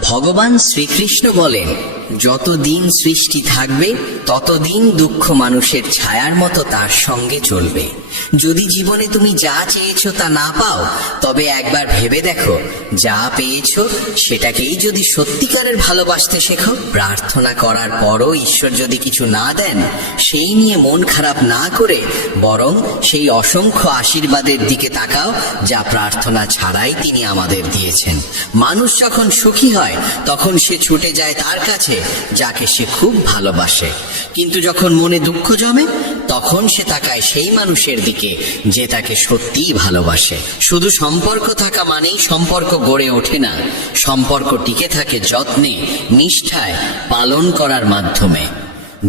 ভগবান শ্রীকৃষ্ণ বলেন, যতদিন সৃষ্টি থাকবে ততদিন দুঃখ মানুষের ছায়ার মতো তার সঙ্গে চলবে। যদি জীবনে তুমি যা চেয়েছো তা না পাও, তবে একবার ভেবে দেখো, যা পেয়েছো সেটাকেই যদি সত্যিকারের ভালোবাসতে শেখো, প্রার্থনা করার পরও ঈশ্বর যদি কিছু না দেন, সেই নিয়ে মন খারাপ না করে বরং সেই অসংখ্য আশীর্বাদের দিকে তাকাও যা প্রার্থনা ছাড়াই তিনি আমাদের দিয়েছেন। মানুষ যখন সুখী হয় তখন সে ছুটে যায় তার কাছে যাকে সে খুব ভালোবাসে, কিন্তু যখন মনে দুঃখ জমে তখন সে তাকায় সেই মানুষের দিকে যে তাকে সত্যিই ভালোবাসে। শুধু সম্পর্ক থাকা মানেই সম্পর্ক গড়ে ওঠে না, সম্পর্ক টিকে থাকে যত্নে, নিষ্ঠায়, পালন করার মাধ্যমে।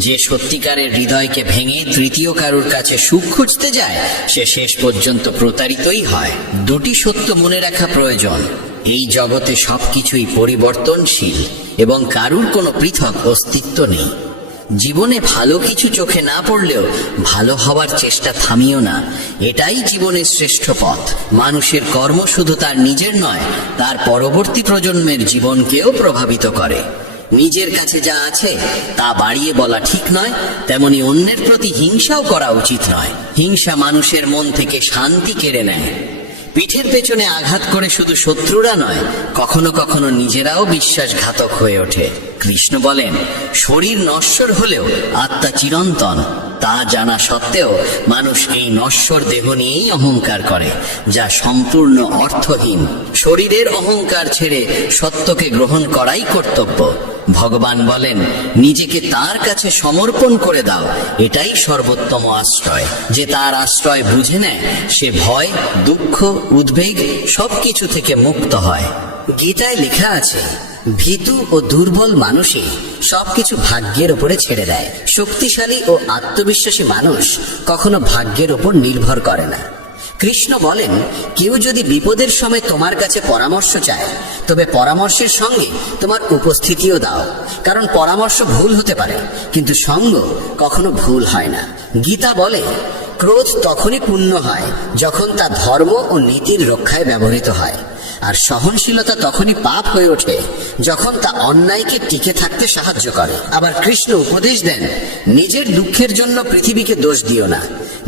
যে সত্যিকারের হৃদয়কে ভেঙে তৃতীয় কারুর কাছে সুখ খুঁজতে যায় সে শেষ পর্যন্ত প্রতারিতই হয়। দুটি সত্য মনে রাখা প্রয়োজন, এই জগতে সবকিছুই পরিবর্তনশীল এবং কারুর কোনো পৃথক অস্তিত্ব নেই। জীবনে ভালো কিছু চোখে না পড়লেও ভালো হওয়ার চেষ্টা থামিও না, এটাই জীবনের শ্রেষ্ঠ পথ। মানুষের কর্ম শুধু তার নিজের নয়, তার পরবর্তী প্রজন্মের জীবনকেও প্রভাবিত করে। নিজের কাছে যা আছে তা বাড়িয়ে বলা ঠিক নয়, তেমনি অন্যের প্রতি হিংসাও করা উচিত নয়। হিংসা মানুষের মন থেকে শান্তি কেড়ে নেয়। পিঠের পেছনে আঘাত করে শুধু শত্রুরা নয়, কখনো কখনো নিজেরাও বিশ্বাসঘাতক হয়ে ওঠে। কৃষ্ণ বলেন, শরীর নশ্বর হলেও আত্মা চিরন্তন। তা জানা সত্ত্বেও মানুষ এই নশ্বর দেহ নিয়েই অহংকার করে, যা সম্পূর্ণ অর্থহীন। শরীরের অহংকার ছেড়ে সত্যকে গ্রহণ করাই কর্তব্য। ভগবান বলেন, নিজেকে তার কাছে সমর্পণ করে দাও, এটাই সর্বোত্তম আশ্রয়। যে তার আশ্রয় বুঝে নেয় সে ভয়, দুঃখ, উদ্বেগ সবকিছু থেকে মুক্ত হয়। গীতায় লেখা আছে, ভীতু ও দুর্বল মানুষই সবকিছু ভাগ্যের উপরে ছেড়ে দেয়। শক্তিশালী ও আত্মবিশ্বাসী মানুষ কখনো ভাগ্যের উপর নির্ভর করে না। কৃষ্ণ বলেন, কেউ যদি বিপদের সময় তোমার কাছে পরামর্শ চায়, তবে পরামর্শের সঙ্গে তোমার উপস্থিতিও দাও, কারণ পরামর্শ ভুল হতে পারে কিন্তু সঙ্গ কখনো ভুল হয় না। গীতা বলে, ক্রোধ তখনই পূর্ণ হয় যখন তা ধর্ম ও নীতির রক্ষায় ব্যবহৃত হয়, আর সহনশীলতা তখনই পাপ হয়ে ওঠে যখন তা অন্যায়কে টিকে থাকতে সাহায্য করে। আবার কৃষ্ণ উপদেশ দেন, নিজের দুঃখের জন্য পৃথিবীকে দোষ দিও না,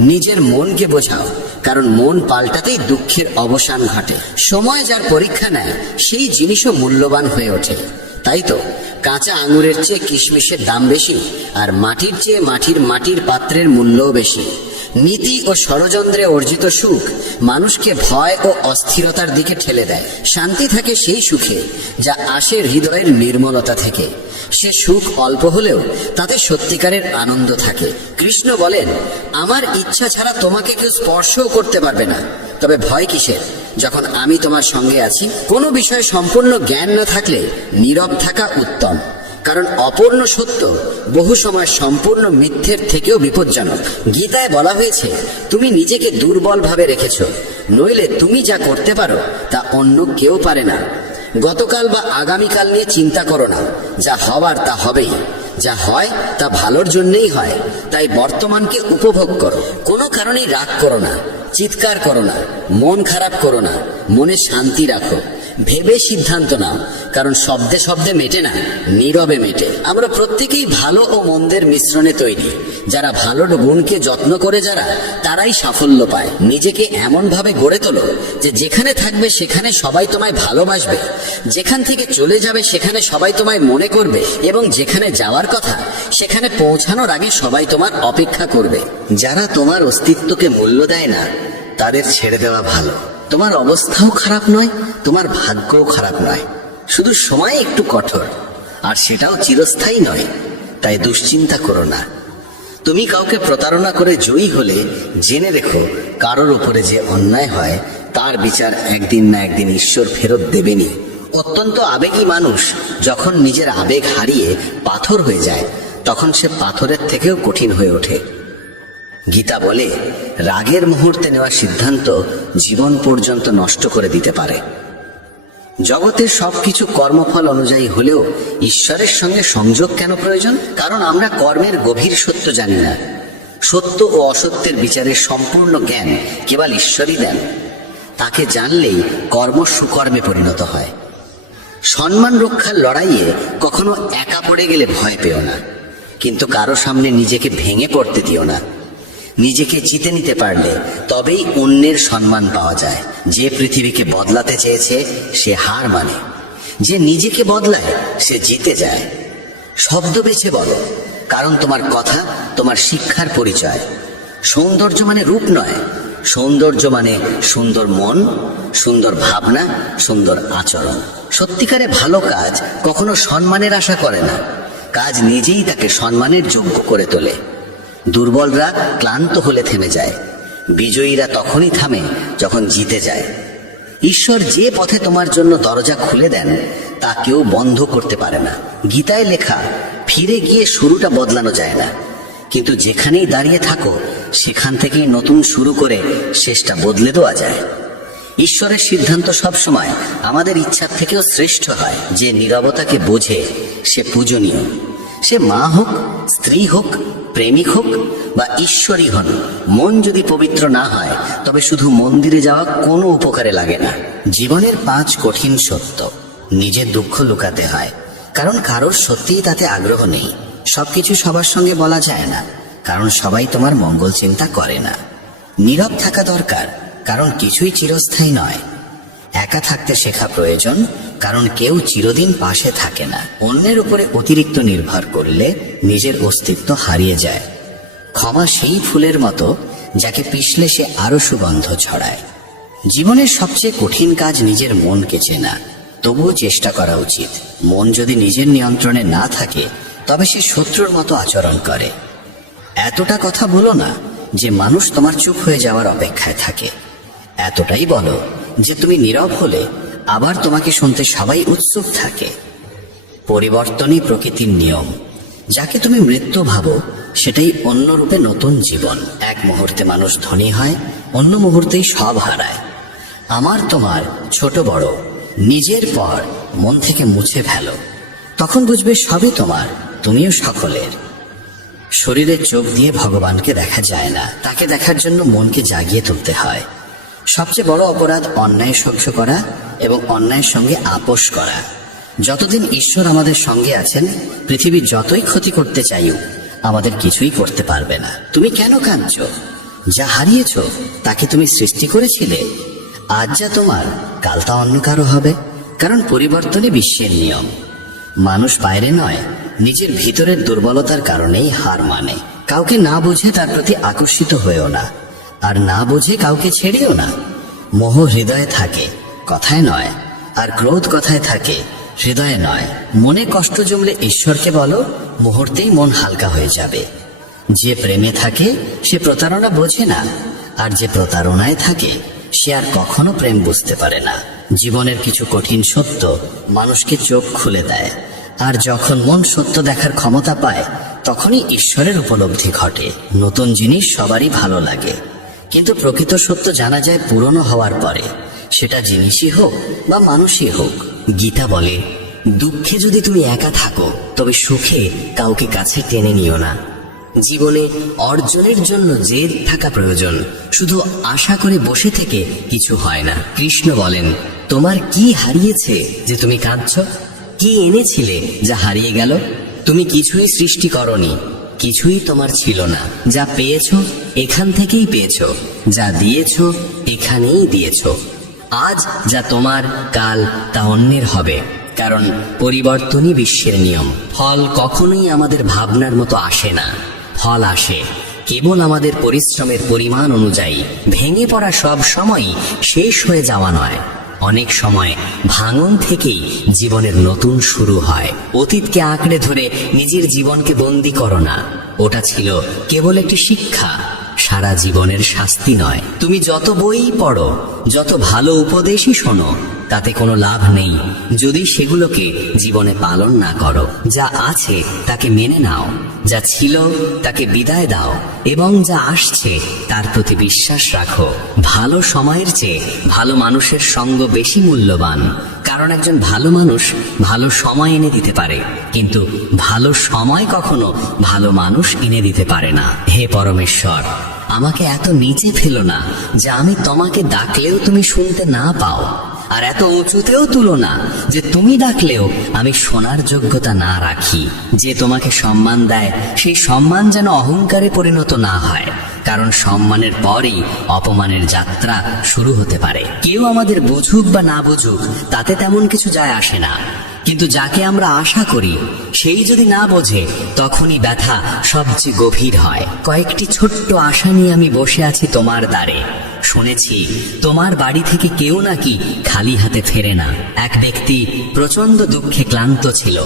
নিজের মনকে বোঝাও, কারণ মন পাল্টাতেই দুঃখের অবসান ঘটে। সময় যার পরীক্ষা নেয় সেই জিনিসও মূল্যবান হয়ে ওঠে। তাই তো কাঁচা আঙুরের চেয়ে কিশমিশের দাম বেশি, আর মাটির চেয়ে মাটির পাত্রের মূল্যও বেশি। নীতি ও ষড়যন্ত্রে অর্জিত সুখ মানুষকে ভয় ও অস্থিরতার দিকে ঠেলে দেয়। শান্তি থাকে সেই সুখে যা আসে হৃদয়ের নির্মলতা থেকে। সে সুখ অল্প হলেও তাতে সত্যিকারের আনন্দ থাকে। কৃষ্ণ বলেন, আমার ইচ্ছা ছাড়া তোমাকে কেউ স্পর্শও করতে পারবে না, তবে ভয় কিসের যখন আমি তোমার সঙ্গে আছি। কোনো বিষয়ে সম্পূর্ণ জ্ঞান না থাকলে নীরব থাকা উত্তম, কারণ অপূর্ণ সত্য বহু সময় সম্পূর্ণ মিথ্যের থেকেও বিপজ্জনক। গীতায় বলা হয়েছে, তুমি নিজেকে দুর্বল ভাবে রেখেছ, নইলে তুমি যা করতে পারো তা অন্য কেউ পারে না। গতকাল বা আগামীকাল নিয়ে চিন্তা করো না, যা হবার তা হবেই, যা হয় তা ভালোর জন্যই হয়। তাই বর্তমানকে উপভোগ করো। কোনো কারণেই রাগ করো না, চিৎকার করো না, মন খারাপ করো না, মনে শান্তি রাখো। ভেবে সিদ্ধান্ত নাও, কারণ শব্দে শব্দে মেটে না, নীরবে মেটে। আমরা প্রত্যেকেই ভালো ও মন্দের মিশ্রণে তৈরি। যারা ভালোর গুণকে যত্ন করে তারাই সাফল্য পায়। নিজেকে এমন ভাবে গড়ে তোলো যে যেখানে থাকবে সেখানে সবাই তোমায় ভালোবাসবে, যেখান থেকে চলে যাবে সেখানে সবাই তোমায় মনে করবে, এবং যেখানে যাওয়ার কথা সেখানে পৌঁছানোর আগে সবাই তোমার অপেক্ষা করবে। যারা তোমার অস্তিত্বকে মূল্য দেয় না তাদের ছেড়ে দেওয়া ভালো। তোমার অবস্থাও খারাপ নয়, তোমার ভাগ্যও খারাপ নয়, শুধু সময় একটু কঠোর, আর সেটাও চিরস্থায়ী নয়। তাই দুশ্চিন্তা করো না। তুমি কাউকে প্রতারণা করে জয়ী হলে জেনে রেখো, কারোর উপরে যে অন্যায় হয় তার বিচার একদিন না একদিন ঈশ্বর ফেরত দেবেনি। অত্যন্ত আবেগী মানুষ যখন নিজের আবেগ হারিয়ে পাথর হয়ে যায়, তখন সে পাথরের থেকেও কঠিন হয়ে ওঠে। গীতা বলে, রাগের মুহূর্তে নেওয়া সিদ্ধান্ত জীবন পর্যন্ত নষ্ট করে দিতে পারে। জগতের সবকিছু কর্মফল অনুযায়ী হলেও ঈশ্বরের সঙ্গে সংযোগ কেন প্রয়োজন? কারণ আমরা কর্মের গভীর সত্য জানি না। সত্য ও অসত্যের বিচারের সম্পূর্ণ জ্ঞান কেবল ঈশ্বরই দেন। তাকে জানলেই কর্ম সুকর্মে পরিণত হয়। সম্মান রক্ষার লড়াইয়ে কখনো একা পড়ে গেলে ভয় পেও না, কিন্তু কারো সামনে নিজেকে ভেঙে পড়তে দিও না। নিজেকে জিতে নিতে পারলে তবেই অন্যের সম্মান পাওয়া যায়। যে পৃথিবীকে বদলাতে চেয়েছে সে হার মানে, যে নিজেকে বদলায় সে জিতে যায়। শব্দ বেছে বলো, কারণ তোমার কথা তোমার শিক্ষার পরিচয়। সৌন্দর্য মানে রূপ নয়, সৌন্দর্য মানে সুন্দর মন, সুন্দর ভাবনা, সুন্দর আচরণ। সত্যিকারে ভালো কাজ কখনো সম্মানের আশা করে না, কাজ নিজেই তাকে সম্মানের যোগ্য করে তোলে। দুর্বলরা ক্লান্ত হলে থেমে যায়, বিজয়ীরা তখনই থামে যখন জিতে যায়। ঈশ্বর যে পথে তোমার জন্য দরজা খুলে দেন তা কেউ বন্ধ করতে পারে না। গীতায় লেখা, ফিরে গিয়ে শুরুটা বদলানো যায় না, কিন্তু যেখানেই দাঁড়িয়ে থাকো সেখান থেকেই নতুন শুরু করে শেষটা বদলে দেওয়া যায়। ঈশ্বরের সিদ্ধান্ত সবসময় আমাদের ইচ্ছার থেকেও শ্রেষ্ঠ হয়। যে নীরবতাকে বোঝে সে পূজনীয়। সে মা হোক, স্ত্রী হোক, প্রেমিক হোক বা ঈশ্বরই হন, মন যদি পবিত্র না হয় তবে শুধু মন্দিরে যাওয়া কোনো উপকারে লাগে না। জীবনের 5 কঠিন সত্য। নিজের দুঃখ লুকাতে হয়, কারণ কারোর সত্যিই তাতে আগ্রহ নেই। সবকিছু সবার সঙ্গে বলা যায় না, কারণ সবাই তোমার মঙ্গল চিন্তা করে না। নীরব থাকা দরকার, কারণ কিছুই চিরস্থায়ী নয়। একা থাকতে শেখা প্রয়োজন, কারণ কেউ চিরদিন পাশে থাকে না। অন্যের উপরে অতিরিক্ত নির্ভর করলে নিজের অস্তিত্ব হারিয়ে যায়। ক্ষমা সেই ফুলের মতো যাকে পিষলে সে আরো সুগন্ধ ছড়ায়। জীবনের সবচেয়ে কঠিন কাজ নিজের মনকে চেনা, তবুও চেষ্টা করা উচিত। মন যদি নিজের নিয়ন্ত্রণে না থাকে তবে সে শত্রুর মতো আচরণ করে। এতটা কথা বলো না যে মানুষ তোমার চুপ হয়ে যাওয়ার অপেক্ষায় থাকে। এতটাই বলো যে তুমি নীরব হলে আবার তোমাকে শুনতে সবাই উৎসুক থাকে। পরিবর্তনই প্রকৃতির নিয়ম। যাকে তুমি মৃত্যু ভাবো সেটাই অন্য রূপে নতুন জীবন। এক মুহূর্তে মানুষ ধনী হয়, অন্য মুহূর্তেই সব হারায়। আমার তোমার ছোট বড় নিজের পর মন থেকে মুছে ফেলো, তখন বুঝবে সবই তোমার, তুমিও সকলের। শরীরের চোখ দিয়ে ভগবানকে দেখা যায় না, তাকে দেখার জন্য মনকে জাগিয়ে তুলতে হয়। সবচেয়ে বড় অপরাধ অন্যায় সহ্য করা এবং অন্যায়ের সঙ্গে আপোষ করা। যতদিন ঈশ্বর আমাদের সঙ্গে আছেন, পৃথিবী যতই ক্ষতি করতে চাইও আমাদের কিছুই করতে পারবে না। তুমি কেন কাঁদছ? যা হারিয়েছ তাকে তুমি সৃষ্টি করেছিলে। আজ যা তোমার কাল তা অন্য কারো হবে, কারণ পরিবর্তনই বিশ্বের নিয়ম। মানুষ বাইরে নয়, নিজের ভিতরের দুর্বলতার কারণেই হার মানে। কাউকে না বুঝে তার প্রতি আকর্ষিত হয়েও না, আর না বুঝে কাউকে ছেড়েও না। মোহ হৃদয়ে থাকে, কথায় নয়, আর ক্রোধ কথায় থাকে, হৃদয়ে নয়। মনে কষ্ট জমলে ঈশ্বরকে বলো, মুহূর্তেই মন হালকা হয়ে যাবে। যে প্রেমে থাকে সে প্রতারণা বোঝে না, আর যে প্রতারণায় থাকে সে আর কখনো প্রেম বুঝতে পারে না। জীবনের কিছু কঠিন সত্য মানুষকে চোখ খুলে দেয়, আর যখন মন সত্য দেখার ক্ষমতা পায় তখনই ঈশ্বরের উপলব্ধি ঘটে। নতুন জিনিস সবারই ভালো লাগে, কিন্তু প্রকৃত সত্য জানা যায় পুরনো হওয়ার পরে, সেটা জিনিসই হোক বা মানুষই হোক। গীতা বলে, দুঃখে যদি তুমি একা থাকো তবে সুখে কাউকে কাছে টেনে নিও না। জীবনে অর্জনের জন্য জেদ থাকা প্রয়োজন, শুধু আশা করে বসে থেকে কিছু হয় না। কৃষ্ণ বলেন, তোমার কি হারিয়েছে যে তুমি কাঁদছ? কি এনেছিলে যা হারিয়ে গেল? তুমি কিছুই সৃষ্টি করনি, কিছুই তোমার ছিল না। যা পেয়েছ এখান থেকেই পেয়েছ, যা দিয়েছ এখানেই দিয়েছ। আজ যা তোমার, কাল তা অন্যের হবে, কারণ পরিবর্তনই বিশ্বের নিয়ম। ফল কখনোই আমাদের ভাবনার মতো আসে না, ফল আসে কেবল আমাদের পরিশ্রমের পরিমাণ অনুযায়ী। ভেঙে পড়া সব সময়ই শেষ হয়ে যাওয়া নয়, অনেক সময় ভাঙন থেকেই জীবনের নতুন শুরু হয়। অতীতকে আঁকড়ে ধরে নিজের জীবনকে বন্দী করো না, ওটা ছিল কেবল একটি শিক্ষা, সারা জীবনের শাস্তি নয়। তুমি যত বই পড়ো, যত ভালো উপদেশই শোনো, তাতে কোনো লাভ নেই যদি সেগুলোকে জীবনে পালন না করো। যা আছে তাকে মেনে নাও, যা ছিল তাকে বিদায় দাও, এবং যা আসছে তার প্রতি বিশ্বাস রাখো। ভালো সময়ের চেয়ে ভালো মানুষের সঙ্গ বেশি মূল্যবান, কারণ একজন ভালো মানুষ ভালো সময় এনে দিতে পারে, কিন্তু ভালো সময় কখনো ভালো মানুষ এনে দিতে পারে না। হে পরমেশ্বর, আমাকে এত নিচে ফেলো না যে আমি তোমাকে ডাকলেও তুমি শুনতে না পাও। আর এত উঁচুতেও তুলো না যে তুমি ডাকলেও আমি শোনার যোগ্যতা না রাখি। যে তোমাকে সম্মান দেয় সেই সম্মান যেন অহংকারে পরিণত না হয়, কারণ সম্মানের পরেই অপমানের যাত্রা শুরু হতে পারে। কেউ আমাদের বুঝুক বা না বুঝুক তাতে তেমন কিছু যায় আসে না, কিন্তু যাকে আমরা আশা করি সেই যদি না বোঝে তখনই ব্যথা সবচেয়ে গভীর হয়। কয়েকটি ছোট্ট আশা নিয়ে আমি বসে আছি তোমার দ্বারে। শুনেছি তোমার বাড়ি থেকে কেউ নাকি খালি হাতে ফেরে না। এক ব্যক্তি প্রচন্ড দুঃখে ক্লান্ত ছিল।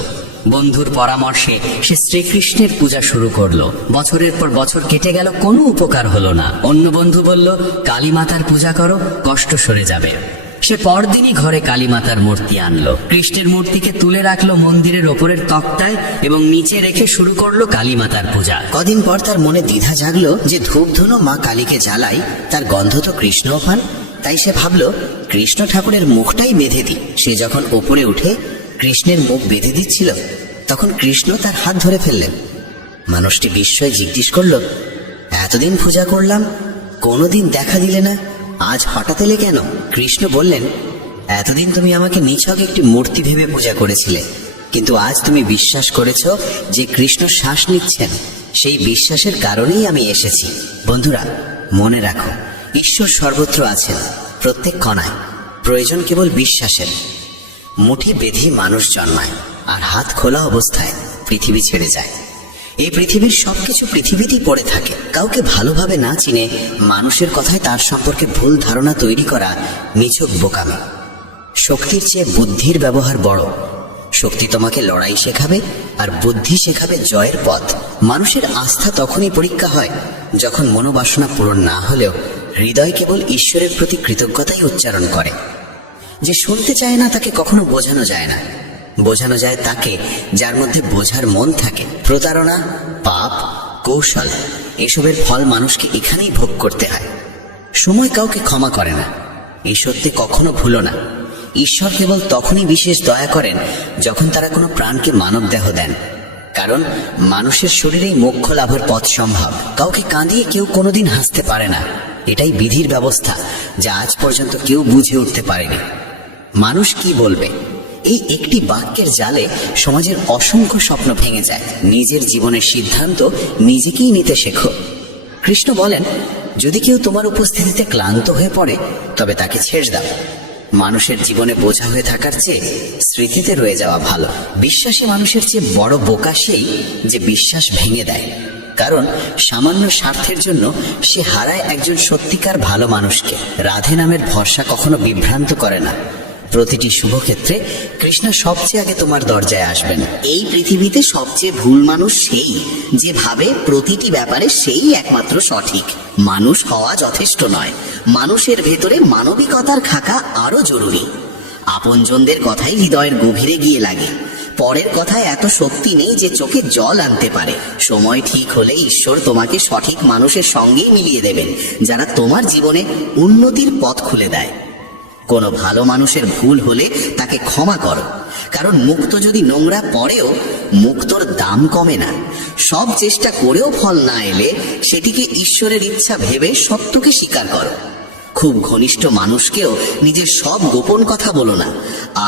বন্ধুর পরামর্শে সে শ্রীকৃষ্ণের পূজা শুরু করলো। বছরের পর বছর কেটে গেল, কোনো উপকার হলো না। অন্য বন্ধু বলল, কালী মাতার পূজা করো, কষ্ট সরে যাবে। সে পরদিনই ঘরে কালী মাতার মূর্তি আনলো। কৃষ্ণের মূর্তিকে তুলে রাখলো মন্দিরের ওপরের তক্তায় এবং নিচে রেখে শুরু করলো কালী মাতার পূজা। কদিন পর তার মনে দ্বিধা জাগলো যে ধূপ ধুনো মা কালীকে জ্বালাই, তার গন্ধ তো কৃষ্ণও পান। তাই সে ভাবলো কৃষ্ণ ঠাকুরের মুখটাই বেঁধে দিই। সে যখন ওপরে উঠে কৃষ্ণের মুখ বেঁধে দিচ্ছিল তখন কৃষ্ণ তার হাত ধরে ফেললেন। মানুষটি বিস্ময়ে জিজ্ঞেস করলো, এতদিন পূজা করলাম, কোনোদিন দেখা দিলে না, আজ হঠাৎ এলে কেন? কৃষ্ণ বললেন, এতদিন তুমি আমাকে নিছক একটি মূর্তি ভেবে পূজা করেছিলে, কিন্তু আজ তুমি বিশ্বাস করেছ যে কৃষ্ণ শ্বাস নিচ্ছেন। সেই বিশ্বাসের কারণেই আমি এসেছি। বন্ধুরা, মনে রাখো, ঈশ্বর সর্বত্র আছেন, প্রত্যেক কণায়। প্রয়োজন কেবল বিশ্বাসের। মুঠি বেঁধে মানুষ জন্মায়, আর হাত খোলা অবস্থায় পৃথিবী ছেড়ে যায়। এই পৃথিবীর সবকিছু পৃথিবীতেই পড়ে থাকে। কাউকে ভালোভাবে না চিনে মানুষের কথায় তার সম্পর্কে ভুল ধারণা তৈরি করা নিছক বোকামি। শক্তির চেয়ে বুদ্ধির ব্যবহার বড়। শক্তি তোমাকে লড়াই শেখাবে, আর বুদ্ধি শেখাবে জয়ের পথ। মানুষের আস্থা তখনই পরীক্ষা হয় যখন মনোবাসনা পূরণ না হলেও হৃদয় কেবল ঈশ্বরের প্রতি কৃতজ্ঞতাই উচ্চারণ করে। যে শুনতে চায় না তাকে কখনো বোঝানো যায় না। বোঝানো যায় তাকে যার মধ্যে বোঝার মন থাকে। প্রতারণা, পাপ, কৌশল, এসবের ফল মানুষকে এখানেই ভোগ করতে হয়। সময় কাউকে ক্ষমা করে না, এই সত্যি কখনো ভুলো না। ঈশ্বর কেবল তখনই বিশেষ দয়া করেন যখন তারা কোনো প্রাণকে মানব দেহ দেন, কারণ মানুষের শরীরেই মোক্ষ লাভের পথ সম্ভব। কাউকে কাঁদিয়ে কেউ কোনোদিন হাসতে পারে না। এটাই বিধির ব্যবস্থা, যা আজ পর্যন্ত কেউ বুঝে উঠতে পারেনি। মানুষ কি বলবে, এই একটি বাক্যের জালে সমাজের অসংখ্য স্বপ্ন ভেঙে যায়। নিজের জীবনের সিদ্ধান্ত নিজেকেই নিতে শেখো। কৃষ্ণ বলেন, যদি কেউ তোমার উপস্থিতিতে ক্লান্ত হয়ে পড়ে তবে তাকে ছেড়ে দাও। মানুষের জীবনে বোঝা হয়ে থাকার চেয়ে স্মৃতিতে রয়ে যাওয়া ভালো। বিশ্বাসী মানুষের চেয়ে বড় বোকা সেই যে বিশ্বাস ভেঙে দেয়, কারণ সামান্য স্বার্থের জন্য সে হারায় একজন সত্যিকার ভালো মানুষকে। রাধে নামের ভরসা কখনো বিভ্রান্ত করে না। প্রতিটি শুভক্ষেত্রে কৃষ্ণ সবচেয়ে আগে তোমার দরজায় আসবেন। এই পৃথিবীতে সবচেয়ে ভুল মানুষ সেই যে ভাবে প্রতিটি ব্যাপারে সেই একমাত্র সঠিক। মানুষ হওয়া যথেষ্ট নয়, মানুষের ভেতরে মানবিকতার থাকা আরো জরুরি। আপনজনদের কথাই হৃদয়ের গভীরে গিয়ে লাগে। পরের কথায় এত শক্তি নেই যে চোখে জল আনতে পারে। সময় ঠিক হলে ঈশ্বর তোমাকে সঠিক মানুষের সঙ্গেই মিলিয়ে দেবেন, যারা তোমার জীবনে উন্নতির পথ খুলে দেয়। কোনো ভালো মানুষের ভুল হলে তাকে ক্ষমা করো, কারণ মুক্ত যদি নোংরা পড়েও মুক্তর দাম কমে না। সব চেষ্টা করেও ফল না এলে সেটিকে ঈশ্বরের ইচ্ছা ভেবে সত্যকে স্বীকার করো। খুব ঘনিষ্ঠ মানুষকেও নিজের সব গোপন কথা বলো না।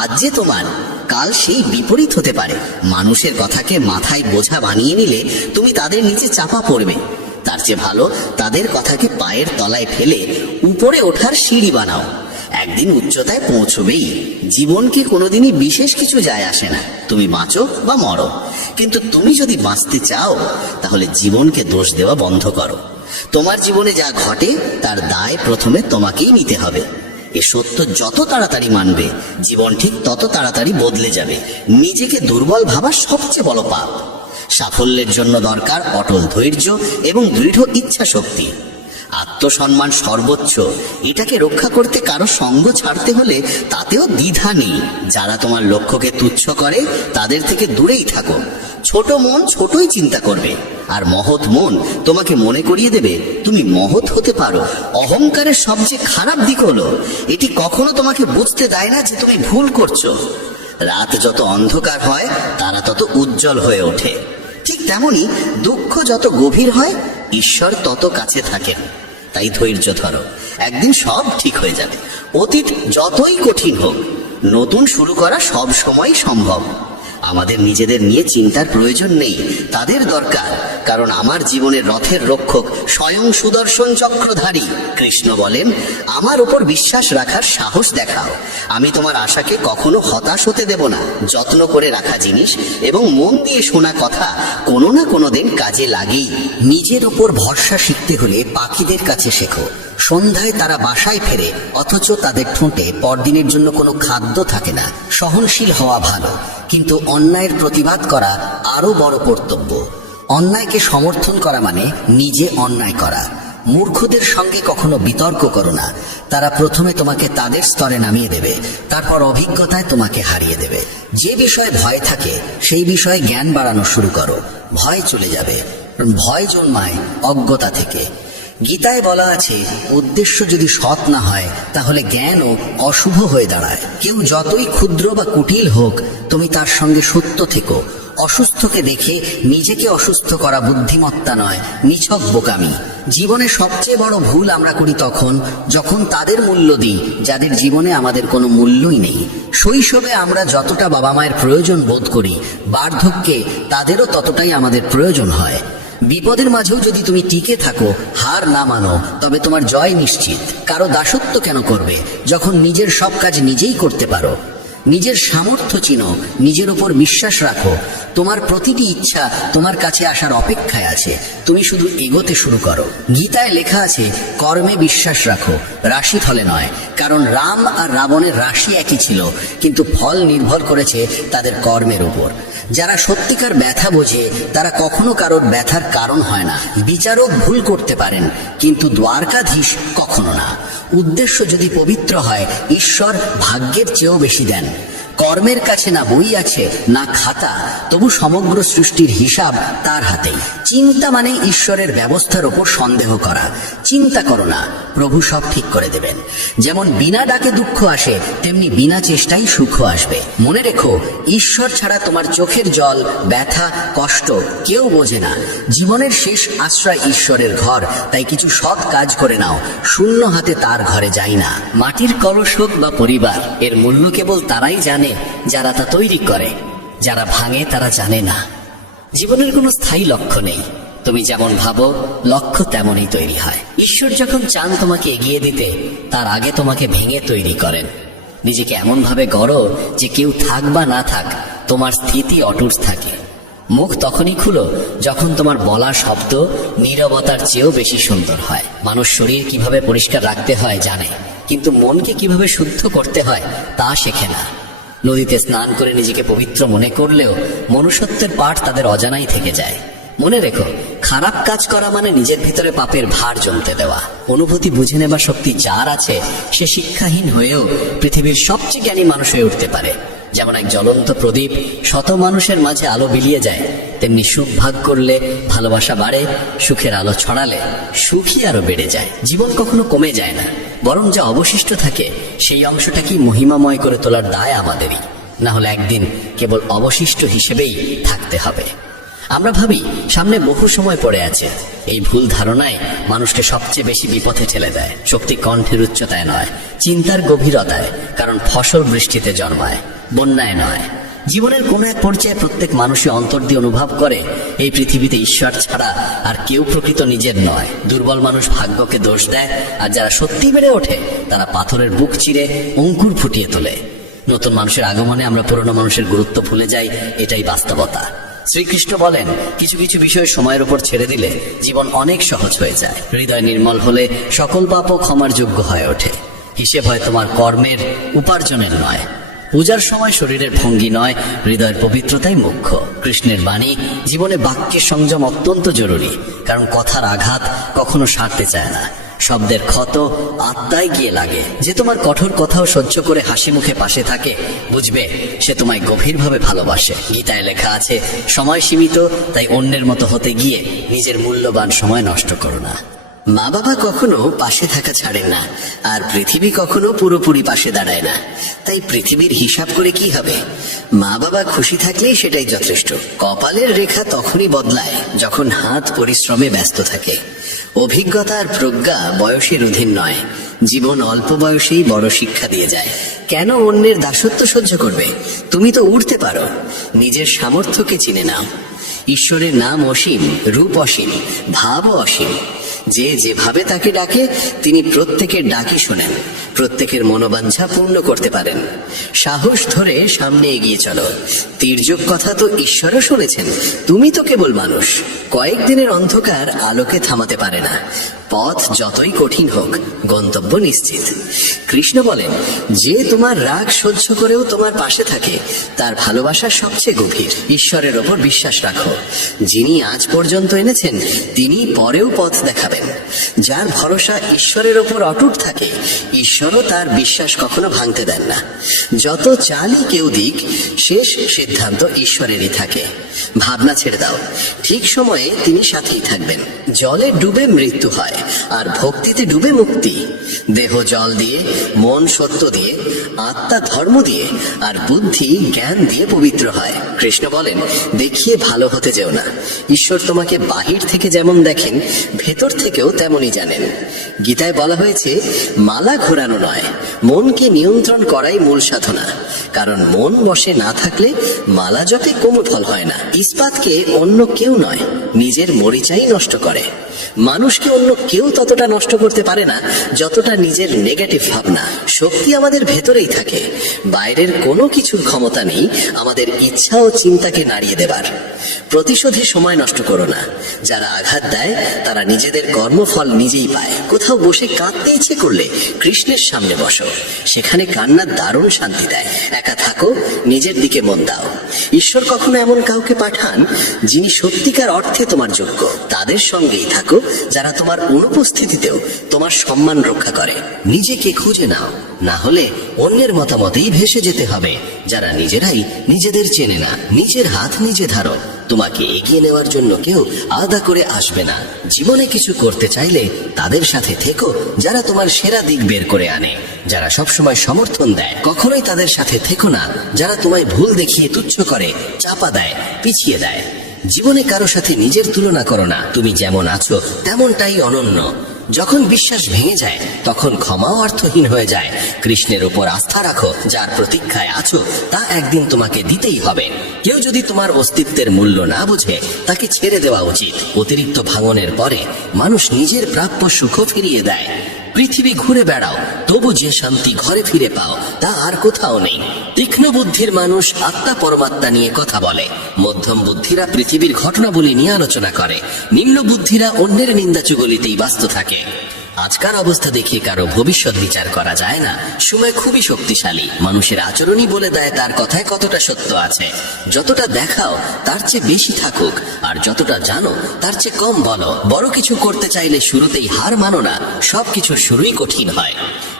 আজ যে তোমার, কাল সেই বিপরীত হতে পারে। মানুষের কথাকে মাথায় বোঝা বানিয়ে নিলে তুমি তাদের নিচে চাপা পড়বে। তার চেয়ে ভালো তাদের কথাকে পায়ের তলায় ফেলে উপরে ওঠার সিঁড়ি বানাও। একদিন উচ্চতায় পৌঁছবেই। জীবনকে কোনোদিনই বিশেষ কিছু যায় আসে না, তুমি বাঁচো বা মরো। কিন্তু তুমি যদি বাঁচতে চাও তাহলে জীবনকে দোষ দেওয়া বন্ধ করো। তোমার জীবনে যা ঘটে তার দায় প্রথমে তোমাকেই নিতে হবে। এ সত্য যত তাড়াতাড়ি মানবে, জীবন ঠিক তত তাড়াতাড়ি বদলে যাবে। নিজেকে দুর্বল ভাবা সবচেয়ে বড় পাপ। সাফল্যের জন্য দরকার অটল ধৈর্য এবং দৃঢ় ইচ্ছা শক্তি। আত্মসম্মান সর্বোচ্চ, এটাকে রক্ষা করতে কারো সঙ্গ ছাড়তে হলে তাতেও দ্বিধা নেই। যারা তোমার লক্ষ্যকে তুচ্ছ করে তাদের থেকে দূরেই থাকো। ছোট মন ছোটই চিন্তা করবে, আর মহৎ মন তোমাকে মনে করিয়ে দেবে তুমি মহৎ হতে পারো। অহংকারের সবচেয়ে খারাপ দিক হলো এটি কখনো তোমাকে বুঝতে দেয় না যে তুমি ভুল করছো। রাত যত অন্ধকার হয় তারা তত উজ্জ্বল হয়ে ওঠে। ঠিক তেমনি দুঃখ যত গভীর হয় ঈশ্বর তত কাছে থাকেন। তাই ধৈর্য ধরো। একদিন সব ঠিক হয়ে যাবে। অতীত যতই কঠিন হোক, নতুন শুরু করা সব সময় সম্ভব। আমাদের নিজেদের নিয়ে চিন্তার প্রয়োজন নেই, তাদের দরকার, কারণ আমার জীবনের রথের রক্ষক স্বয়ং সুদর্শন চক্রধারী। কৃষ্ণ বলেন, আমার উপর বিশ্বাস রাখার সাহস দেখাও, আমি তোমার আশাকে কখনো হতাশ হতে দেব না। যত্ন করে রাখা জিনিস এবং মন দিয়ে শোনা কথা কোনো না কোনো দিন কাজে লাগেই। নিজের ওপর ভরসা শিখতে হলে পাখিদের কাছে শেখো। সন্ধ্যায় তারা বাসায় ফেরে, অথচ তাদের ঠোঁটে পরদিনের জন্য কোনো খাদ্য থাকে না। সহনশীল হওয়া ভালো, কিন্তু অন্যায়ের প্রতিবাদ করা আরো বড় কর্তব্য। অন্যায়কে সমর্থন করা মানে নিজে অন্যায় করা। মূর্খদের সঙ্গে কখনো বিতর্ক করো না, তারা প্রথমে তোমাকে তাদের স্তরে নামিয়ে দেবে, তারপর অভিজ্ঞতায় তোমাকে হারিয়ে দেবে। যে বিষয়ে ভয় থাকে সেই বিষয়ে জ্ঞান বাড়ানো শুরু করো, ভয় চলে যাবে। ভয় জন্মায় অজ্ঞতা থেকে। গীতায় বলা আছে, উদ্দেশ্য যদি সৎ না হয় তাহলে জ্ঞানও অশুভ হয়ে দাঁড়ায়। কেউ যতই ক্ষুদ্র বা কুটিল হোক, তুমি তার সঙ্গে সত্য থেকো। অসুস্থকে দেখে নিজেকে অসুস্থ করা বুদ্ধিমত্তা নয়, নিছক বোকামি। জীবনে সবচেয়ে বড় ভুল আমরা করি তখন যখন তাদের মূল্য দিই যাদের জীবনে আমাদের কোনো মূল্যই নেই। শৈশবে আমরা যতটা বাবা মায়ের প্রয়োজন বোধ করি, বার্ধক্যে তাদেরও ততটাই আমাদের প্রয়োজন হয়। বিপদের মাঝেও যদি তুমি টিকে থাকো, হার না মানো, তবে তোমার জয় নিশ্চিত। কারো দাসত্ব কেন করবে যখন নিজের সব কাজ নিজেই করতে পারো? নিজের সামর্থ্য চিনো, নিজের উপর বিশ্বাস রাখো। তোমার প্রতিটি ইচ্ছা তোমার কাছে আসার অপেক্ষায় আছে, তুমি শুধু এগোতে শুরু করো। গীতায় লেখা আছে, কর্মে বিশ্বাস রাখো, রাশিফলে নয়। কারণ রাম আর রাবণের রাশি একই ছিল, কিন্তু ফল নির্ভর করেছে তাদের কর্মের উপর। যারা সত্যিকার ব্যথা বোঝে তারা কখনো কারোর ব্যথার কারণ হয় না। বিচারক ভুল করতে পারেন, কিন্তু দ্বারকাধীশ কখনো না। উদ্দেশ্য যদি পবিত্র হয়, ঈশ্বর ভাগ্যের চেয়েও বেশি দেন। কর্মের কাছে না বই আছে না খাতা, তবু সমগ্র সৃষ্টির হিসাব তার হাতেই। চিন্তা মানে ঈশ্বরের ব্যবস্থার ওপর সন্দেহ করা। চিন্তা করো না, প্রভু সব ঠিক করে দেবেন। যেমন বিনা ডাকে দুঃখ আসে, তেমনি বিনা চেষ্টায় সুখ আসবে। মনে রেখো, ঈশ্বর ছাড়া তোমার চোখের জল, ব্যথা, কষ্ট কেউ বোঝে না। জীবনের শেষ আশ্রয় ঈশ্বরের ঘর, তাই কিছু সৎ কাজ করে নাও, শূন্য হাতে তার ঘরে যাই না। মাটির কলস হোক বা পরিবার, এর মূল্য কেবল তারাই জানে যারা তা তৈরি করে। যারা ভাঙে তারা জানে না। জীবনের কোনো স্থায়ী লক্ষ্য নেই, তুমি যেমন ভাবো লক্ষ্য তেমনই তৈরি হয়। ঈশ্বর যখন চান তোমাকে এগিয়ে দিতে, তার আগে তোমাকে ভেঙে তৈরি করেন। নিজেকে এমন ভাবে গড়ো যে কেউ থাক বা না থাক, তোমার স্থিতি অটুট থাকে। মুখ তখনই খুলো যখন তোমার বলা শব্দ নীরবতার চেয়েও বেশি সুন্দর হয়। মানুষ শরীর কিভাবে পরিষ্কার রাখতে হয় জানে, কিন্তু মনকে কিভাবে শুদ্ধ করতে হয় তা শেখে না। নদীতে স্নান করে নিজেকে পবিত্র মনে করলেও মনুষ্যত্বের পাঠ তাদের অজানাই থেকে যায়। মনে রেখো, খারাপ কাজ করা মানে নিজের ভিতরে পাপের ভার জমতে দেওয়া। অনুভূতি বুঝে নেবার শক্তি যার আছে, সে শিক্ষাহীন হয়েও পৃথিবীর সবচেয়ে জ্ঞানী মানুষ হয়ে উঠতে পারে। যেমন এক জ্বলন্ত প্রদীপ শত মানুষের মাঝে আলো বিলিয়ে যায়, তেমনি সুখ ভাগ করলে ভালোবাসা বাড়ে, সুখের আলো ছড়ালে সুখই আরো বেড়ে যায়। জীবন কখনো কমে যায় না, বরং যা অবশিষ্ট থাকে সেই অংশটাকেই মহিমাময় করে তোলার দায় আমাদেরই। না হলে একদিন কেবল অবশিষ্ট হিসেবেই থাকতে হবে। আমরা ভাবি সামনে বহু সময় পড়ে আছে। এই ভুল ধারণায় মানুষকে সবচেয়ে বেশি বিপথে ঠেলে দেয়। শক্তি কণ্ঠের উচ্চতায় নয়, চিন্তার গভীরতায়। কারণ ফসল বৃষ্টিতে জন্মায়, বন্যায় নয়। জীবনের কোনো এক পর্যায়ে প্রত্যেক মানুষই অন্তর দিয়ে অনুভব করে এই পৃথিবীতে ঈশ্বর ছাড়া আর কেউ প্রকৃত নিজের নয়। দুর্বল মানুষ ভাগ্যকে দোষ দেয়, আর যারা সত্যি বেড়ে ওঠে তারা পাথরের বুক চিরে অঙ্কুর ফুটিয়ে তোলে। নতুন মানুষের আগমনে আমরা পুরনো মানুষের গুরুত্ব ভুলে যাই, এটাই বাস্তবতা। শ্রীকৃষ্ণ বলেন, কিছু কিছু বিষয় সময়ের উপর ছেড়ে দিলে জীবন অনেক সহজ হয়ে যায়। হৃদয় নির্মল হলে সকল পাপও ক্ষমার যোগ্য হয়ে ওঠে। হিসেব হয় তোমার কর্মের, উপার্জনের নয়। পূজার সময় শরীরের ভঙ্গি নয়, হৃদয়ের পবিত্রতাই মুখ্য। কৃষ্ণের বাণী, জীবনে বাক্যের সংযম অত্যন্ত জরুরি। কারণ কথার আঘাত কখনো সারতে চায় না, শব্দের ক্ষত আত্মায় গিয়ে লাগে। যে তোমার কঠোর কথাও সহ্য করে হাসি মুখে পাশে থাকে, বুঝবে সে তোমায় গভীরভাবে ভালোবাসে। গীতায় লেখা আছে, সময় সীমিত, তাই অন্যের মতো হতে গিয়ে নিজের মূল্যবান সময় নষ্ট করো না। মা বাবা কখনো পাশে থাকা ছাড়েন না, আর পৃথিবী কখনো পুরোপুরি পাশে দাঁড়ায় না। তাই পৃথিবীর হিসাব করে কি হবে? মা বাবা খুশি থাকলেই সেটাই যথেষ্ট। কপালের রেখা তখনই বদলায় যখন হাত পরিশ্রমে ব্যস্ত থাকে। অভিজ্ঞতা আর প্রজ্ঞা বয়সের অধীন নয়, জীবন অল্প বয়সেই বড় শিক্ষা দিয়ে যায়। কেন অন্যের দাসত্ব সহ্য করবে? তুমি তো উঠতে পারো। নিজের সামর্থ্যকে চিনে নাও। ঈশ্বরের নাম অসীম, রূপ অসীম, ভাবও অসীম। যে যেভাবে তাকে ডাকে তিনি প্রত্যেকের ডাকি শোনেন, প্রত্যেকের মনোবাঞ্ছা পূর্ণ করতে পারেন। সাহস ধরে সামনে এগিয়ে চলো। তির্যক কথা তো ঈশ্বরও শুনেছেন, তুমি তো কেবল মানুষ। কয়েকদিনের অন্ধকার আলোকে থামাতে পারে না। পথ যতই কঠিন হোক, গন্তব্য নিশ্চিত। কৃষ্ণ বলেন, যে তোমার রাগ সহ্য করেও তোমার পাশে থাকে তার ভালোবাসা সবচেয়ে গভীর। ঈশ্বরের ওপর বিশ্বাস রাখো। যিনি আজ পর্যন্ত এনেছেন তিনি পরেও পথ দেখাবেন। যার ভরসা ঈশ্বরের ওপর অটুট থাকে, ঈশ্বরও তার বিশ্বাস কখনো ভাঙতে দেন না। যত চালই কেউ দিক, শেষ সিদ্ধান্ত ঈশ্বরেরই থাকে। ভাবনা ছেড়ে দাও, ঠিক সময়ে তিনি সাথেই থাকবেন। জলে ডুবে মৃত্যু হয়, আর ভক্তিতে ডুবে মুক্তি। দেহ জল দিয়ে, মন সত্য দিয়ে, আত্মা ধর্ম দিয়ে, আর বুদ্ধি জ্ঞান দিয়ে পবিত্র হয়। কৃষ্ণ বলেন, দেখিয়ে ভালো হতে যেও না। ঈশ্বর তোমাকে বাহির থেকে যেমন দেখেন, ভেতর থেকেও তেমনই জানেন। গীতায় বলা হয়েছে, মালা ঘোরানো নয়, মনকে নিয়ন্ত্রণ করাই মূল সাধনা। কারণ মন বশে না থাকলে মালা জপে কোনো ফল হয় না। ইস্পাতকে অন্য কেউ নয়, নিজের মরিচাই নষ্ট করে। মানুষকে অন্য কেউ ততটা নষ্ট করতে পারে না যতটা নিজের নেগেটিভ ভাবনা। শক্তি আমাদের ভেতরেই থাকে, বাইরের কোনো কিছুর ক্ষমতা নেই আমাদের ইচ্ছা ও চিন্তাকে নাড়িয়ে দেবার। প্রতিশোধে সময় নষ্ট করো না। যারা আঘাত দেয় তারা নিজেদের কর্মফল নিজেই পায়। কোথাও বসে কাঁদতে ইচ্ছে করলে কৃষ্ণের সামনে বসো, সেখানে কান্নার দারুণ শান্তি দেয়। একা থাকো, নিজের দিকে মন দাও। ঈশ্বর কখনো এমন কাউকে পাঠান যিনি সত্যিকার অর্থে তোমার যোগ্য। তাদের সঙ্গেই থাকো যারা তোমার অনুপস্থিতিতেও তোমার সম্মান রক্ষা করে। নিজেকে খুঁজে নাও, না হলে অন্যের মতামতেই ভেসে যেতে হবে। যারা নিজেরাই নিজেদের চেনে না, নিজের হাত নিজে ধারো। তোমাকে এগিয়ে নেওয়ার জন্য কেউ আলাদা করে আসবে না। জীবনে কিছু করতে চাইলে তাদের সাথে থেকো যারা তোমার সেরা দিক বের করে আনে, যারা সবসময় সমর্থন দেয়। কখনোই তাদের সাথে থেকো না যারা তোমায় ভুল দেখিয়ে তুচ্ছ করে, চাপা দেয়, পিছিয়ে দেয়। জীবনে কারো সাথে নিজের তুলনা করো না। তুমি যেমন আছো তেমনটাই অনন্য। যখন বিশ্বাস ভেঙে যায় তখন ক্ষমাও অর্থহীন হয়ে যায়। কৃষ্ণের উপর আস্থা রাখো। যার প্রতীক্ষায় আছো তা একদিন তোমাকে দিতেই হবে। কেউ যদি তোমার অস্তিত্বের মূল্য না বোঝে তাকে ছেড়ে দেওয়া উচিত। অতিরিক্ত ভাঙনের পরে মানুষ নিজের প্রাপ্য সুখ ফিরিয়ে দেয়। পৃথিবী ঘুরে বেড়াও, তবু যে শান্তি ঘরে ফিরে পাও তা আর কোথাও নেই। তীক্ষ্ণ বুদ্ধির মানুষ আত্মা পরমাত্মা নিয়ে কথা বলে। মধ্যম বুদ্ধিরা পৃথিবীর ঘটনাবলী নিয়ে আলোচনা করে। নিম্ন বুদ্ধিরা অন্যের নিন্দা চুগলিতেই ব্যস্ত থাকে। আজকার অবস্থা দেখে কারো ভবিষ্যৎ বিচার করা যায় না। সময় খুবই শক্তিশালী। মানুষের আচরণই বলে দেয় তার কথায় কতটা সত্য আছে। যতটা দেখাও তার চেয়ে বেশি থাকুক, আর যতটা জানো তার চেয়ে কম বলো। বড় কিছু করতে চাইলে শুরুতেই হার মানো না। সবকিছুর শুরুই কঠিন হয়।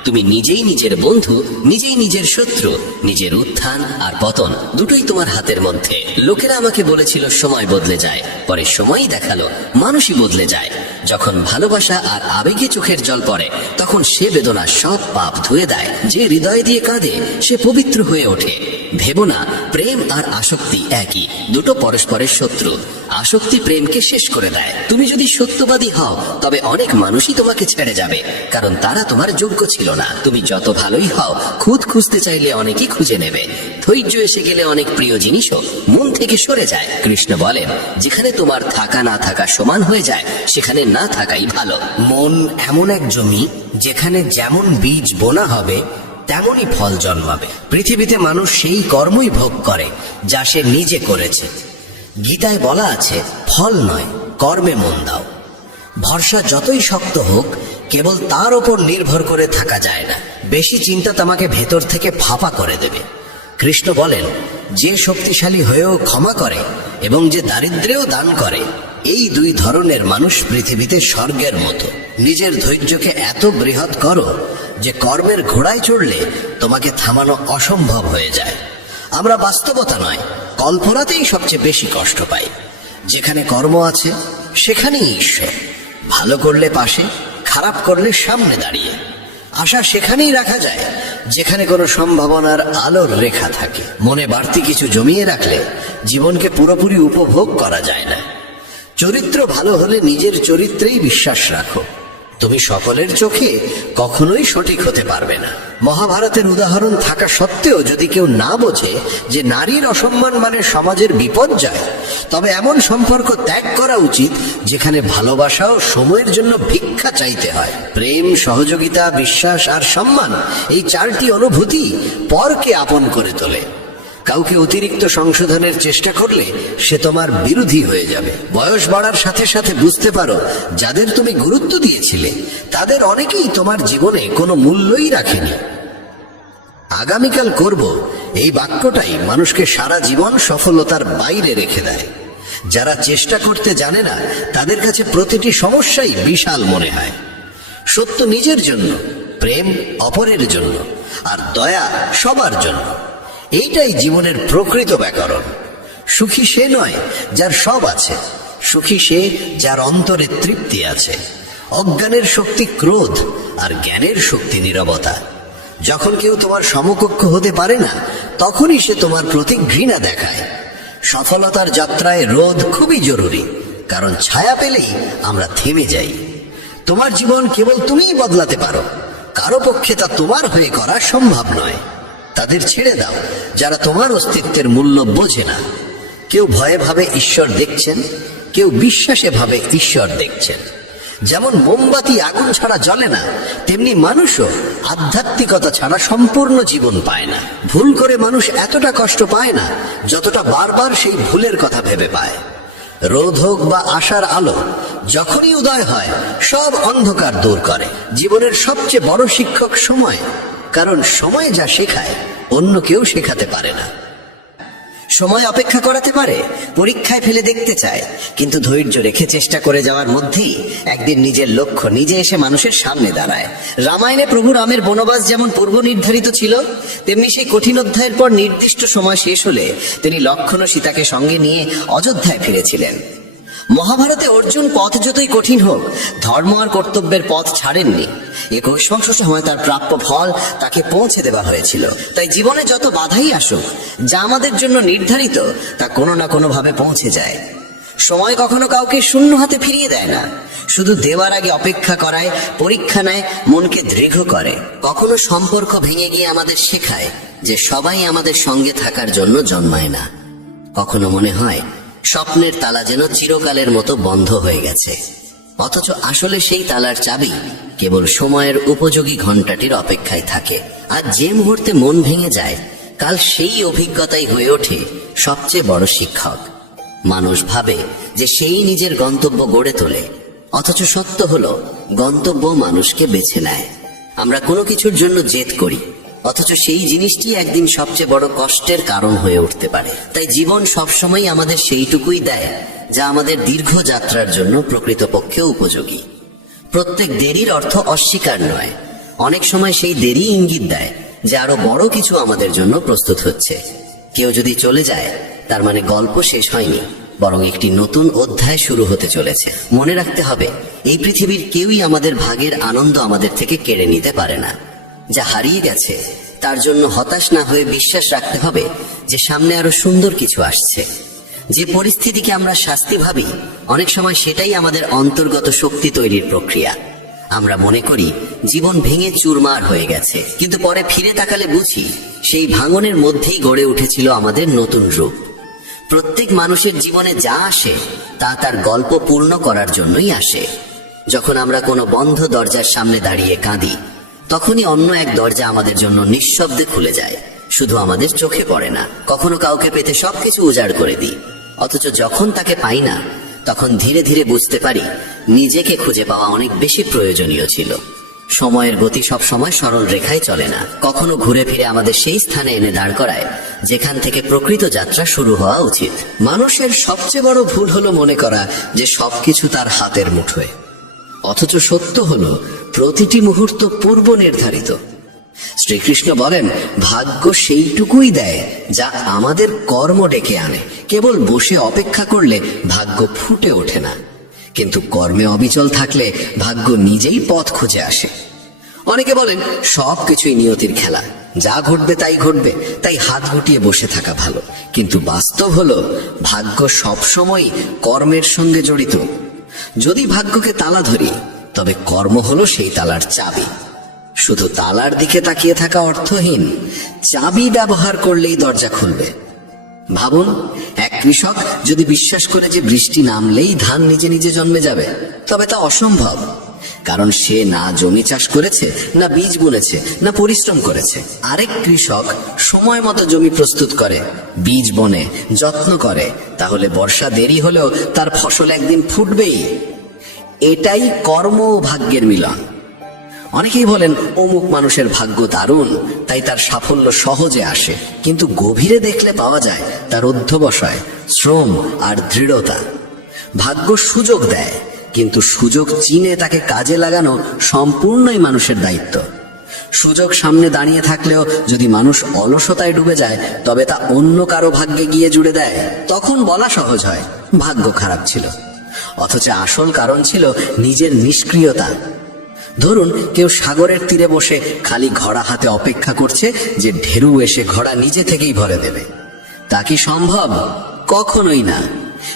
তুমি নিজেই নিজের বন্ধু, নিজেই নিজের শত্রু। নিজের উত্থান আর পতন দুটোই তোমার হাতের মধ্যে। লোকেরা আমাকে বলেছিল সময় বদলে যায়, পরে সময়ই দেখালো মানুষই বদলে যায়। যখন ভালোবাসা আর আবেগে চোখের জল পড়ে তখন সে বেদনা সব পাপ ধুয়ে দেয়। যে হৃদয় দিয়ে কাঁদে সে পবিত্র হয়ে ওঠে। ভেবো না প্রেম আর আসক্তি একই, দুটো পরস্পরের শত্রু। আসক্তি প্রেমকে শেষ করে দেয়। তুমি যদি সত্যবাদী হও তবে অনেক মানুষই তোমাকে ছেড়ে যাবে, কারণ তারা তোমার যোগ্য ছিল না। তুমি যত ভালোই হও, খুদ খুঁজতে চাইলে অনেকেই খুঁজে নেবে। ধৈর্য এসে গেলে অনেক প্রিয় জিনিসও মন থেকে সরে যায়। কৃষ্ণ বলেন, যেখানে তোমার থাকা না থাকা সমান হয়ে যায় সেখানে না থাকাই ভালো। মন এমন এক জমি যেখানে যেমন বীজ বোনা হবে তেমনই ফল জন্মাবে। পৃথিবীতে মানুষ সেই কর্মই ভোগ করে যা সে নিজে করেছে। গীতায় বলা আছে, ফল নয় কর্মে মন দাও। ভরসা যতই শক্ত হোক, কেবল তার ওপর নির্ভর করে থাকা যায় না। বেশি চিন্তা তোমাকে ভেতর থেকে ফাঁপা করে দেবে। কৃষ্ণ বলেন, যে শক্তিশালী হয়েও ক্ষমা করে এবং যে দারিদ্র্যেও দান করে, এই দুই ধরনের মানুষ পৃথিবীতে স্বর্গের মতো। নিজের ধৈর্যকে এত বৃহৎ করো যে কর্মের ঘোড়ায় চড়লে তোমাকে থামানো অসম্ভব হয়ে যায়। আমরা বাস্তবতা নয়, কল্পনাতেই সবচেয়ে বেশি কষ্ট পাই। যেখানে কর্ম আছে সেখানেই ঈশ্বর। ভালো করলে পাশে, খারাপ করলে সামনে দাঁড়িয়ে। আশা সেখানেই রাখা যায় যেখানে কোনো সম্ভাবনার আলোর রেখা থাকে। মনে বাড়তি কিছু জমিয়ে রাখলে জীবনকে পুরোপুরি উপভোগ করা যায় না। চরিত্র ভালো হলে নিজের চরিত্রেই বিশ্বাস রাখো। তুমি সকলের চোখে কখনোই সঠিক হতে পারবে না। মহাভারতের উদাহরণ থাকা সত্ত্বেও যদি কেউ না বোঝে যে নারীর অসম্মান মানে সমাজের বিপর্যয়, তবে এমন সম্পর্ক ত্যাগ করা উচিত যেখানে ভালোবাসা ও সময়ের জন্য ভিক্ষা চাইতে হয়। প্রেম, সহযোগিতা, বিশ্বাস আর সম্মান, এই চারটি অনুভূতি পরকে আপন করে তোলে। কাউকে অতিরিক্ত সংশোধনের চেষ্টা করলে সে তোমার বিরোধী হয়ে যাবে। বয়স বাড়ার সাথে সাথে বুঝতে পারো যাদের তুমি গুরুত্ব দিয়েছিলে তাদের অনেকেই তোমার জীবনে কোনো মূল্যই রাখেনি। আগামীকাল করব, এই বাক্যটাই মানুষকে সারা জীবন সফলতার বাইরে রেখে দেয়। যারা চেষ্টা করতে জানে না তাদের কাছে প্রতিটি সমস্যাই বিশাল মনে হয়। সত্য নিজের জন্য, প্রেম অপরের জন্য, আর দয়া সবার জন্য, এইটাই জীবনের প্রকৃত ব্যাকরণ। সুখী সে নয় যার সব আছে, সুখী সে যার অন্তরে তৃপ্তি আছে। অজ্ঞানের শক্তি ক্রোধ, আর জ্ঞানের শক্তি নীরবতা। যখন কেউ তোমার সমকক্ষ হতে পারে না তখনই সে তোমার প্রতি ঘৃণা দেখায়। সফলতার যাত্রায় রোধ খুবই জরুরি, কারণ ছায়া পেলেই আমরা থেমে যাই। তোমার জীবন কেবল তুমিই বদলাতে পারো, কারো পক্ষে তা তোমার হয়ে করা সম্ভব নয়। তাদের ছেড়ে দাও যারা তোমার অস্তিত্বের মূল্য বোঝে না। কেউ ভয়ে ভাবে ঈশ্বর দেখছেন, কেউ বিশ্বাসে ভাবে ঈশ্বর দেখছেন। যেমন মোমবাতি আগুন ছাড়া জ্বলে না, তেমনি মানুষও আধ্যাত্মিকতা ছাড়া সম্পূর্ণ জীবন পায় না। ভুল করে মানুষ এতটা কষ্ট পায় না যতটা বারবার সেই ভুলের কথা ভেবে পায়। রোদ হোক বা আশার আলো, যখনই উদয় হয় সব অন্ধকার দূর করে। জীবনের সবচেয়ে বড় শিক্ষক সময়, কারণ সময় যা শেখায় অন্য কেউ শেখাতে পারে না। সময় অপেক্ষা করাতে পারে, পরীক্ষায় ফেলে দেখতে চায়, কিন্তু ধৈর্য রেখে চেষ্টা করে যাওয়ার মধ্যেই একদিন নিজের লক্ষ্য নিজে এসে মানুষের সামনে দাঁড়ায়। রামায়ণে প্রভু রামের বনবাস যেমন পূর্ব নির্ধারিত ছিল, তেমনি সেই কঠিন অধ্যায়ের পর নির্দিষ্ট সময় শেষ হলে তিনি লক্ষ্মণ ও সীতাকে সঙ্গে নিয়ে অযোধ্যায় ফিরেছিলেন। মহাভারতে অর্জুন পথ যতই কঠিন হোক ধর্ম আর কর্তব্যের পথ ছাড়েননি। 21 বর্ষ সময় তার প্রাপ্য ফল তাকে পৌঁছে দেওয়া হয়েছিল। তাই জীবনে যত বাধাই আসুক, যা আমাদের জন্য নির্ধারিত তা কোনো না কোনো ভাবে পৌঁছে যায়। সময় কখনো কাউকে শূন্য হাতে ফিরিয়ে দেয় না, শুধু দেওয়ার আগে অপেক্ষা করায়, পরীক্ষা নেয়, মনকে দৃঢ় করে। কখনো সম্পর্ক ভেঙে গিয়ে আমাদের শেখায় যে সবাই আমাদের সঙ্গে থাকার জন্য জন্মায় না। কখনো মনে হয় স্বপ্নের তালা যেন চিরকালের মতো বন্ধ হয়ে গেছে, অথচ আসলে সেই তালার চাবি কেবল সময়ের উপযোগী ঘণ্টাটির অপেক্ষায় থাকে। আর যে মুহূর্তে মন ভেঙে যায়, কাল সেই অভিজ্ঞতাই হয়ে ওঠে সবচেয়ে বড় শিক্ষক। মানুষ ভাবে যে সেই নিজের গন্তব্য গড়ে তোলে, অথচ সত্য হলো গন্তব্য মানুষকে বেছে নেয়। আমরা কোনো কিছুর জন্য জেদ করি, অথচ সেই জিনিসটি একদিন সবচেয়ে বড় কষ্টের কারণ হয়ে উঠতে পারে। তাই জীবন সবসময় আমাদের সেইটুকুই দেয় যা আমাদের দীর্ঘ যাত্রার জন্য প্রকৃতপক্ষে উপযোগী। প্রত্যেক দেরির অর্থ অস্বীকার নয়, অনেক সময় সেই দেরি ইঙ্গিত দেয় যে আরো বড় কিছু আমাদের জন্য প্রস্তুত হচ্ছে। কেউ যদি চলে যায় তার মানে গল্প শেষ হয়নি, বরং একটি নতুন অধ্যায় শুরু হতে চলেছে। মনে রাখতে হবে, এই পৃথিবীর কেউই আমাদের ভাগের আনন্দ আমাদের থেকে কেড়ে নিতে পারে না। যা হারিয়ে গেছে তার জন্য হতাশ না হয়ে বিশ্বাস রাখতে হবে যে সামনে আরো সুন্দর কিছু আসছে। যে পরিস্থিতিকে আমরা শাস্তি ভাবি, অনেক সময় সেটাই আমাদের অন্তর্গত শক্তি তৈরির প্রক্রিয়া। আমরা মনে করি জীবন ভেঙে চুরমার হয়ে গেছে, কিন্তু পরে ফিরে তাকালে বুঝি সেই ভাঙনের মধ্যেই গড়ে উঠেছিল আমাদের নতুন রূপ। প্রত্যেক মানুষের জীবনে যা আসে তা তার গল্প পূর্ণ করার জন্যই আসে। যখন আমরা কোনো বন্ধ দরজার সামনে দাঁড়িয়ে কাঁদি, তখনই অন্য এক দরজা আমাদের জন্য নিঃশব্দে খুলে যায়, শুধু আমাদের চোখে পড়ে না। কখনো কাউকে পেতে সবকিছু উজাড় করে দিই, অথচ যখন তাকে পাই না তখন ধীরে ধীরে বুঝতে পারি নিজেকে খুঁজে পাওয়া অনেক বেশি প্রয়োজনীয় ছিল। সময়ের গতি সব সময় সরল রেখায় চলে না, কখনো ঘুরে ফিরে আমাদের সেই স্থানে এনে দাঁড় করায় যেখান থেকে প্রকৃত যাত্রা শুরু হওয়া উচিত। মানুষের সবচেয়ে বড় ভুল হলো মনে করা যে সবকিছু তার হাতের মুঠোয়, অথচ সত্য হলো প্রতিটি মুহূর্ত পূর্ব নির্ধারিত। শ্রীকৃষ্ণ বলেন, ভাগ্য সেইটুকুই দেয় যা আমাদের কর্ম ডেকে আনে। কেবল বসে অপেক্ষা করলে ভাগ্য ফুটে ওঠে না, কিন্তু কর্মে অবিচল থাকলে ভাগ্য নিজেই পথ খুঁজে আসে। অনেকে বলেন সবকিছুই নিয়তির খেলা, যা ঘটবে তাই ঘটবে, তাই হাত গুটিয়ে বসে থাকা ভালো। কিন্তু বাস্তব হলো ভাগ্য সবসময় কর্মের সঙ্গে জড়িত। যদি ভাগ্যকে তালা ধরি তবে কর্ম হলো সেই তালার চাবি। শুধু তালার দিকে তাকিয়ে থাকা অর্থহীন, চাবি ব্যবহার করলেই দরজা খুলবে। ভাবুন, এক কৃষক যদি বিশ্বাস করে যে বৃষ্টি নামলেই ধান নিজে নিজে জন্মে যাবে, তবে তা অসম্ভব। কারণ সে না জমি চাষ করেছে, না বীজ বুনেছে, না পরিশ্রম করেছে। আরেক কৃষক সময় মতো জমি প্রস্তুত করে, বীজ বনে, যত্ন করে, তাহলে বর্ষা দেরি হলেও তার ফসল একদিন ফুটবেই। এটাই কর্ম ও ভাগ্যের মিলন। অনেকেই বলেন অমুক মানুষের ভাগ্য দারুণ, তাই তার সাফল্য সহজে আসে, কিন্তু গভীরে দেখলে পাওয়া যায় তার অধ্যবসায়, শ্রম আর দৃঢ়তা। ভাগ্য সুযোগ দেয়, কিন্তু সুযোগ চিনে তাকে কাজে লাগানো সম্পূর্ণই মানুষের দায়িত্ব। সুযোগ সামনে দাঁড়িয়ে থাকলেও যদি মানুষ অলসতায় ডুবে যায়, তবে তা অন্য কারো ভাগ্যে গিয়ে জুড়ে দেয়। তখন বলা সহজ হয় ভাগ্য খারাপ ছিল, অথচ আসল কারণ ছিল নিজের নিষ্ক্রিয়তা। ধরুন, কেউ সাগরের তীরে বসে খালি ঘোড়া হাতে অপেক্ষা করছে যে ঢেউ এসে ঘোড়া নিজে থেকেই ভরে দেবে। তা কি সম্ভব? কখনোই না।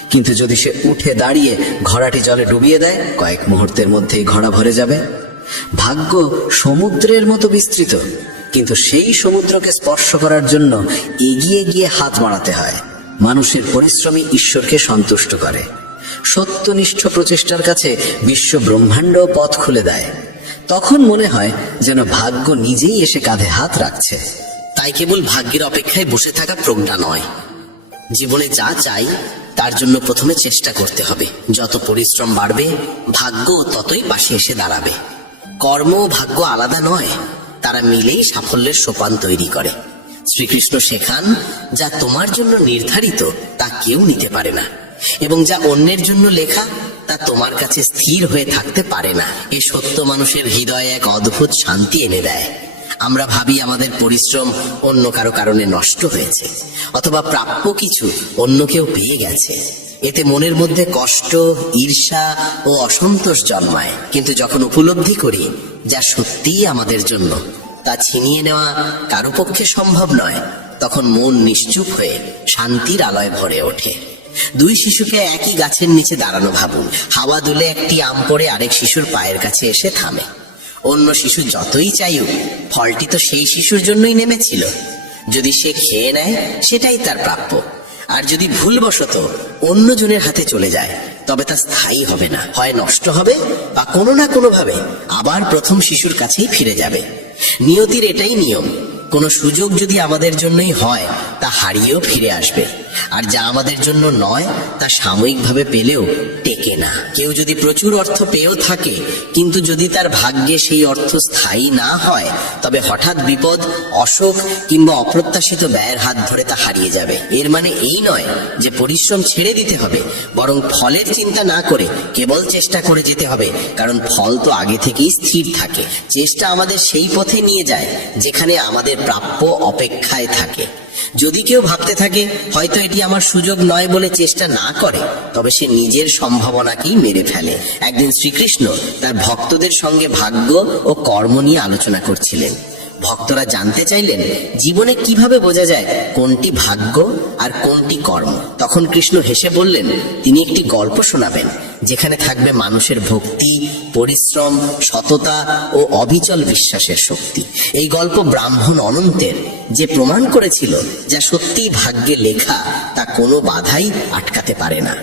কিন্তু যদি সে উঠে দাঁড়িয়ে ঘোড়াটি জলে ডুবিয়ে দেয়, কয়েক মুহূর্তের মধ্যেই ঘোড়া ভরে যাবে। ভাগ্য সমুদ্রের মতো বিস্তৃত, কিন্তু সেই সমুদ্রকে স্পর্শ করার জন্য এগিয়ে গিয়ে হাত বাড়াতে হয়। মানুষের পরিশ্রমী ঈশ্বরকে সন্তুষ্ট করে। সত্যনিষ্ঠ প্রচেষ্টার কাছে বিশ্ব ব্রহ্মাণ্ড পথ খুলে দেয়। তখন মনে হয় যেন ভাগ্য নিজেই এসে কাঁধে হাত রাখছে। তাই কেবল ভাগ্যের অপেক্ষায় বসে থাকা প্রজ্ঞা নয়। জীবনে যা চাই তার জন্য প্রথমে চেষ্টা করতে হবে। যত পরিশ্রম বাড়বে, ভাগ্য ততই পাশে এসে দাঁড়াবে। কর্ম ও ভাগ্য আলাদা নয়, তারা মিলেই সাফল্যের সোপান তৈরি করে। শ্রীকৃষ্ণ শেখান, যা তোমার জন্য নির্ধারিত তা কেউ নিতে পারে না, এবং যা অন্যের জন্য লেখা তা তোমার কাছে স্থির হয়ে থাকতে পারে না। এ সত্য মানুষের হৃদয়ে এক অদ্ভুত শান্তি এনে দেয়। আমরা ভাবি আমাদের পরিশ্রম অন্য কারো কারণে নষ্ট হয়েছে, অথবা প্রাপ্য কিছু অন্য কেউ পেয়ে গেছে। এতে মনের মধ্যে কষ্ট, ঈর্ষা ও অসন্তোষ জন্মায়। কিন্তু যখন উপলব্ধি করি যা সত্যিই আমাদের জন্য, তা ছিনিয়ে নেওয়া কারো পক্ষে সম্ভব নয়, তখন মন নিশ্চুপ হয়ে শান্তির আলোয় ভরে ওঠে। দুই শিশুকে একই গাছের নিচে দাঁড়ানো ভাবুন। হাওয়া দুলে একটি আম পড়ে আরেক শিশুর পায়ের কাছে এসে থামে। অন্য শিশু যতই চাইুক, ফলটি তো সেই শিশুর জন্যই নেমেছিল। যদি সে খেয়ে নেয়, সেটাই তার প্রাপ্য। আর যদি ভুলবশত অন্যজনের হাতে চলে যায়, তবে তা স্থায়ী হবে না, হয় নষ্ট হবে বা কোনো না কোনোভাবে আবার প্রথম শিশুর কাছেই ফিরে যাবে। নিয়তির এটাই নিয়ম। কোনো সুযোগ যদি আমাদের জন্যই হয়, তা হারিয়েও ফিরে আসবে, আর যা আমাদের জন্য নয় তা সাময়িকভাবে পেলেও টেকে না। কেউ যদি প্রচুর অর্থ পেয়েও থাকে, কিন্তু যদি তার ভাগ্যে সেই অর্থ স্থায়ী না হয়, তবে হঠাৎ বিপদ, অসুখ কিংবা অপ্রত্যাশিত ব্যয়ের হাত ধরে তা হারিয়ে যাবে। এর মানে এই নয় যে পরিশ্রম ছেড়ে দিতে হবে, বরং ফলের চিন্তা না করে কেবল চেষ্টা করে যেতে হবে, কারণ ফল তো আগে থেকেই স্থির থাকে। চেষ্টা আমাদের সেই পথে নিয়ে যায় যেখানে আমাদের প্রাপ্য অপেক্ষায় থাকে। যদি কেউ ভাবতে থাকে হয়তো এটি আমার সুযোগ নয় বলে চেষ্টা না করে, তবে সে নিজের সম্ভাবনাকেই মেরে ফেলে। একদিন শ্রীকৃষ্ণ তার ভক্তদের সঙ্গে ভাগ্য ও কর্ম নিয়ে আলোচনা করছিলেন। ভক্তরা জানতে চাইলেন জীবনে কিভাবে বোঝা যায় কোনটি ভাগ্য আর কোনটি কর্ম। তখন কৃষ্ণ হেসে বললেন তিনি একটি গল্প শোনাবেন, যেখানে থাকবে মানুষের ভক্তি, পরিশ্রম, সততা ও অবিচল বিশ্বাসের শক্তি। এই গল্প ব্রাহ্মণ অনন্তের, যে প্রমাণ করেছিল যা সত্যিই ভাগ্যে লেখা তা কোনো বাধাই আটকাতে পারে না।